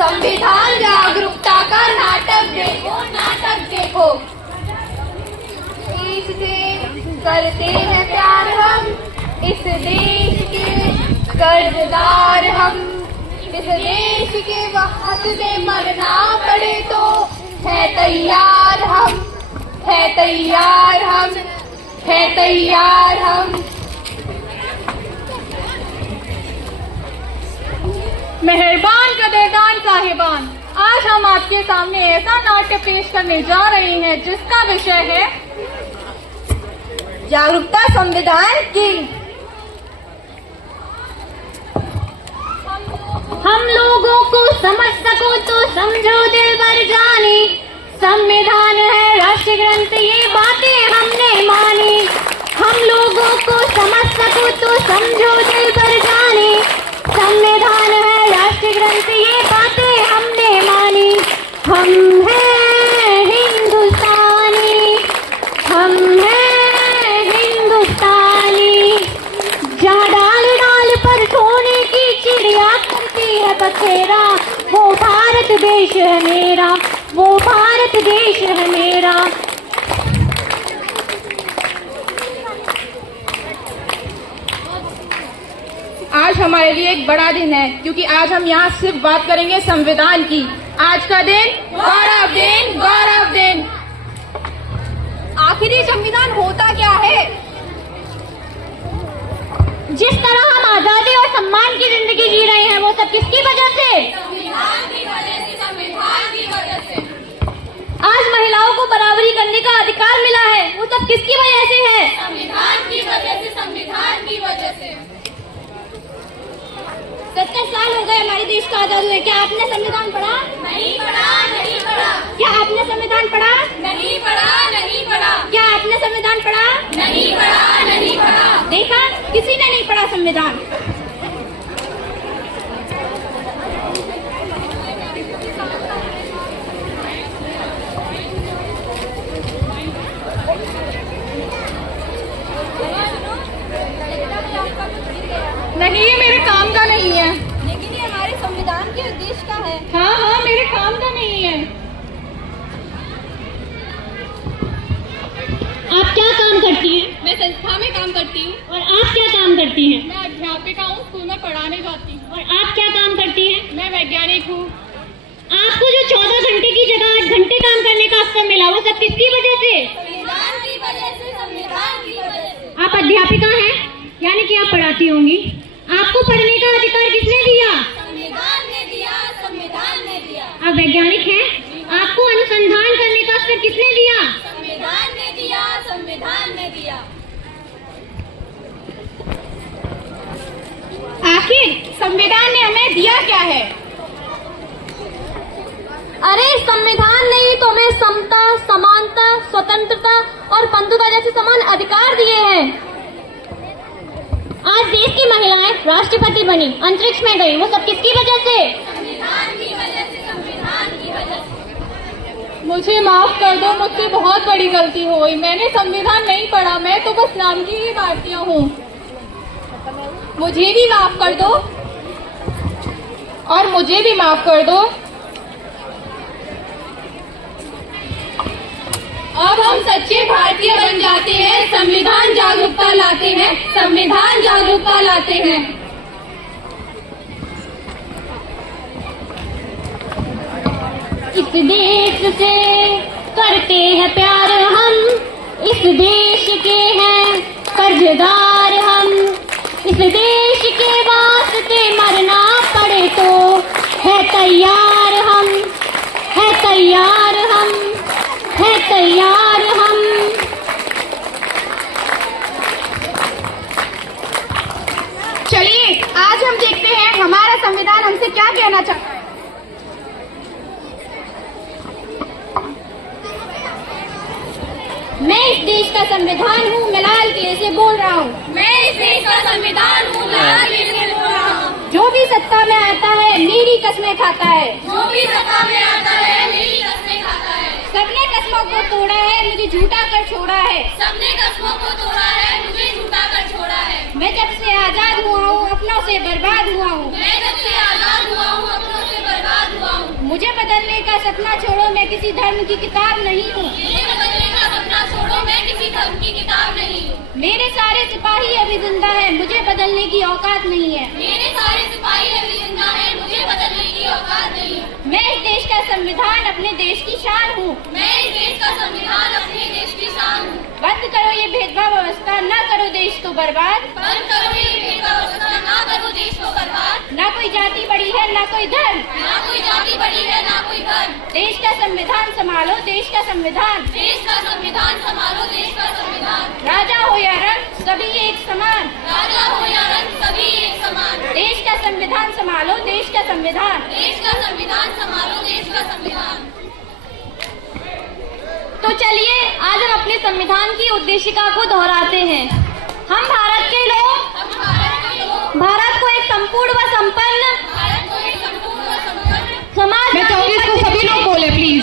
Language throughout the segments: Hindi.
संविधान जागरूकता का नाटक देखो, नाटक देखो। देश से करते हैं प्यार हम, इस देश के कर्जदार हम, इस देश के वक्त में मरना पड़े तो है तैयार हम, है तैयार हम, है तैयार हम। मेहरबान कदरदान साहिबान, आज हम आपके सामने ऐसा नाट्य पेश करने जा रहे हैं जिसका विषय है जागरूकता संविधान की। हम लोगों को समझ सको तो समझो दिल भर जाने, संविधान है राष्ट्र ग्रंथ ये बातें हमने मानी। हम लोगों को समझ सको तो समझो दिल भर जाने, संविधान है राष्ट्र ग्रंथ ये बातें हमने मानी। हम हैं हिंदुस्तानी, हम हैं हिंदुस्तानी, जहाँ डाल डाल पर सोने की चिड़िया करती है बखेरा, वो भारत देश है मेरा, वो भारत देश है मेरा। आज हमारे लिए एक बड़ा दिन है क्योंकि आज हम यहाँ सिर्फ बात करेंगे संविधान की। आज का दिन गौरव दिन, गौरव दिन। आखिर ये संविधान होता क्या है? जिस तरह हम आजादी और सम्मान की जिंदगी जी रहे हैं वो सब किसकी वजह से? संविधान की वजह से, संविधान की वजह से। आज महिलाओं को बराबरी करने का अधिकार मिला है वो सब किसकी वजह से है? संविधान की वजह से, संविधान की वजह से। 70 साल हो गए हमारे देश को आजाद हुए, क्या आपने संविधान पढ़ा? नहीं पढ़ा, नहीं पढ़ा। क्या आपने संविधान पढ़ा? नहीं पढ़ा, नहीं पढ़ा। क्या आपने संविधान पढ़ा? नहीं पढ़ा, नहीं पढ़ा। देखा, किसी ने नहीं पढ़ा संविधान। नहीं, ये मेरे काम का नहीं है। लेकिन ये हमारे संविधान के उद्देश्य का है। हाँ हाँ, मेरे काम का नहीं है। आप क्या काम करती हैं? मैं संस्था में काम करती हूँ। और आप क्या काम करती हैं? मैं अध्यापिका हूँ, स्कूल में पढ़ाने जाती हूँ। और आप क्या काम करती हैं? मैं वैज्ञानिक हूँ। आपको जो 14 घंटे की जगह 8 घंटे काम करने का अवसर मिला वो सब किसकी वजह से? संविधान की वजह से, संविधान की वजह से। आप अध्यापिका हैं यानी कि आप पढ़ाती होंगी। आपको पढ़ने का अधिकार किसने दिया? संविधान ने दिया, संविधान ने दिया। आप वैज्ञानिक हैं, आपको अनुसंधान करने का अवसर किसने दिया? संविधान ने दिया, संविधान ने दिया। आखिर संविधान ने हमें दिया क्या है? अरे संविधान ने ही तो हमें समता, समानता, स्वतंत्रता और बंधुता जैसे समान अधिकार दिए हैं। आज देश की महिलाएं राष्ट्रपति बनी, अंतरिक्ष में गई, वो सब किसकी वजह से? संविधान की वजह से, संविधान की वजह से। मुझे माफ कर दो, मुझसे बहुत बड़ी गलती हो गई। मैंने संविधान नहीं पढ़ा, मैं तो बस नाम की ही भारतीय हूँ। मुझे भी माफ कर दो और मुझे भी माफ कर दो। अब हम सच्चे भारतीय बन जाते हैं, संविधान जागरूकता लाते हैं, संविधान जागरूकता लाते हैं। इस देश से करते हैं प्यार हम, इस देश के हैं कर्जदार हम, इस देश के वास्ते मरना पड़े तो है तैयार हम, है तैयार हम, है तैयार हम। चलिए आज हम देखते हैं हमारा संविधान हमसे क्या कहना चाहता है। मैं इस देश का संविधान हूँ, मैं लाल किले से बोल रहा हूँ। मैं इस देश का संविधान हूँ, लाल किले से बोल रहा हूँ। जो भी सत्ता में आता है मेरी कस्में खाता है, जो भी सत्ता में आता है मेरी कस्में खाता है। सबने कस्मों को तोड़ा है, मुझे झूठा कर छोड़ा है। सबने कस्मों को तोड़ा है, मुझे झूठा कर छोड़ा है। मैं जब से आजाद हुआ हूँ अपनों से बर्बाद हुआ हूँ। मैं जब से आजाद हुआ हूँ अपनों से बर्बाद हुआ हूँ। मुझे बदलने का सपना छोड़ो, मैं किसी धर्म की किताब नहीं हूँ। मुझे बदलने का सपना छोड़ो, मैं किसी धर्म की किताब नहीं हूँ। मेरे सारे सिपाही अभी जिंदा है, मुझे बदलने की औकात नहीं है। मेरे सारे सिपाही अभी जिंदा हैं, मुझे बदलने की औकात नहीं है। मैं इस देश का संविधान अपने देश की शान हूँ। मैं इस देश का संविधान अपने देश की शान हूँ। बंद करो ये भेदभाव व्यवस्था, न करो देश को बर्बाद। बंद करो ये भेदभाव व्यवस्था, ना करो देश को बर्बाद। न कोई जाति बड़ी है, न कोई धर्म, ना कोई जाति बड़ी है, ना कोई धर्म। देश का संविधान संभालो, देश का संविधान। देश का संविधान संभालो, देश का संविधान। राजा हो या रंग, सभी एक समान। राजा हो या रंग, सभी एक समान। देश का संविधान संभालो, देश का संविधान। देश का संविधान संभालो, देश का संविधान। तो चलिए आज हम अपने संविधान की उद्देशिका को दोहराते हैं। हम भारत के लोग हम भारत के लोग भारत को एक संपूर्ण व संपन्न भारत को एक संपूर्ण व संपन्न समाज मैं चाहूंगी इसको सभी लोग बोले प्लीज।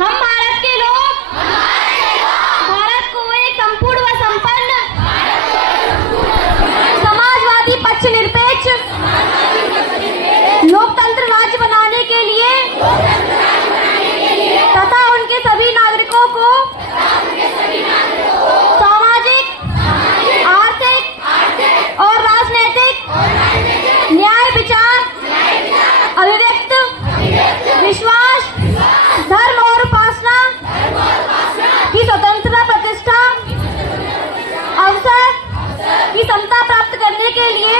हम भारत के लोग भारत को एक संपूर्ण व संपन्न समाजवादी पक्ष निरपेक्ष लोकतंत्र राज्य बनाने के लिए तथा उनके सभी नागरिकों को सामाजिक, आर्थिक और राजनीतिक न्याय, विचार, अभिव्यक्त, विश्वास, धर्म और उपासना की स्वतंत्रता, प्रतिष्ठा, अवसर की समता प्राप्त करने के लिए